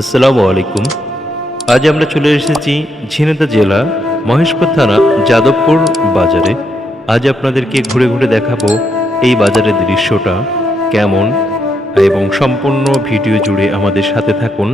আসসালামু আলাইকুম। আজ আমরা চলে এসেছি ঝিনেদা জেলা, মহেশপুর থানা, যাদবপুর বাজারে। আজ আপনাদেরকে ঘুরে ঘুরে দেখাবো এই বাজারের দৃশ্যটা কেমন, এবং সম্পূর্ণ ভিডিও জুড়ে আমাদের সাথে থাকুন।